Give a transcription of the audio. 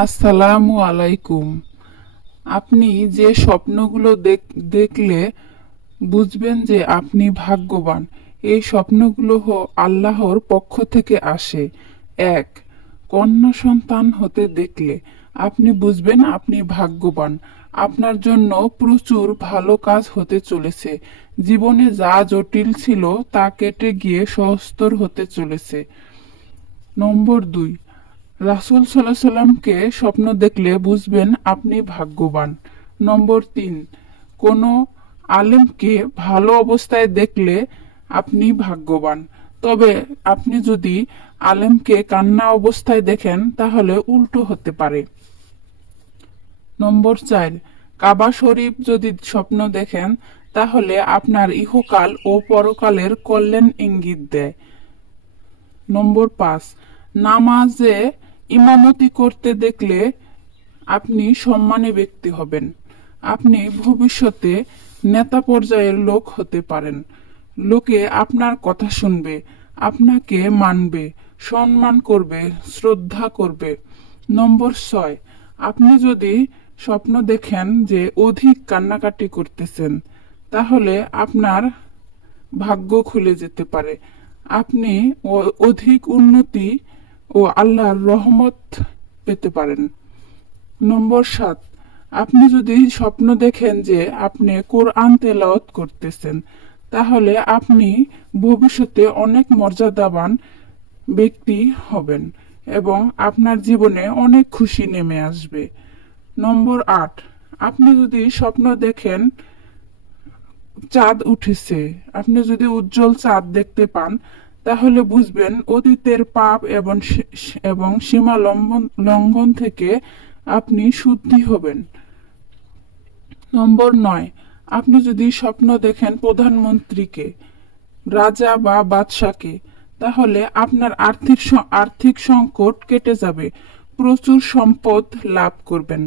আসসালামু আলাইকুম। আপনি যে স্বপ্নগুলো দেখলে বুঝবেন যে আপনি ভাগ্যবান। এই স্বপ্নগুলো আল্লাহর পক্ষ থেকে আসে। ১. কন্যা সন্তান হতে দেখলে আপনি বুঝবেন আপনি ভাগ্যবান। আপনার জন্য প্রচুর ভালো কাজ হতে চলেছে। জীবনে যা জটিল ছিল তা কেটে গিয়ে সহজতর হতে চলেছে। নম্বর ২. রাসূল সাল্লাল্লাহু আলাইহি সাল্লামকে স্বপ্ন দেখলে বুঝবেন আপনি ভাগ্যবান। নম্বর ৩. কোনো আলেমকে ভালো অবস্থায় দেখলে আপনি ভাগ্যবান। তবে আপনি যদি আলেমকে কান্না অবস্থায় দেখেন তাহলে উল্টো হতে পারে। নম্বর ৪. কাবা শরীফ যদি স্বপ্ন দেখেন তাহলে আপনার ইহকাল ও পরকালের কল্যাণ ইঙ্গিত দেয়। নম্বর ৫. নামাজে ইমামতি করতে দেখলে আপনি সম্মানী ব্যক্তি হবেন। আপনি ভবিষ্যতে নেতা পর্যায়ের লোক হতে পারেন। লোকে আপনার কথা শুনবে, আপনাকে মানবে, সম্মান করবে, শ্রদ্ধা করবে। নম্বর ৬. আপনি যদি স্বপ্ন দেখেন যে অধিক কান্নাকাটি করতেছেন তাহলে আপনার ভাগ্য খুলে যেতে পারে। আপনি অধিক উন্নতি ও আল্লাহর রহমত পেতে পারেন। নম্বর ৭. আপনি যদি স্বপ্ন দেখেন যে আপনি কোরআন তেলাওয়াত করতেছেন তাহলে আপনি ভবিষ্যতে অনেক মর্যাদাবান ব্যক্তি হবেন এবং আপনার জীবনে অনেক খুশি নেমে আসবে। নম্বর ৮. আপনি যদি স্বপ্ন দেখেন চাঁদ উঠেছে, আপনি যদি উজ্জ্বল চাঁদ দেখতে পান তাহলে বুঝবেন অতীতের পাপ এবং সীমা লঙ্ঘন থেকে আপনি শুদ্ধি হবেন। নম্বর ৯. আপনি যদি স্বপ্ন দেখেন প্রধানমন্ত্রীকে, রাজা বা বাদশাকে, তাহলে আপনার আর্থিক সংকট কেটে যাবে, প্রচুর সম্পদ লাভ করবেন।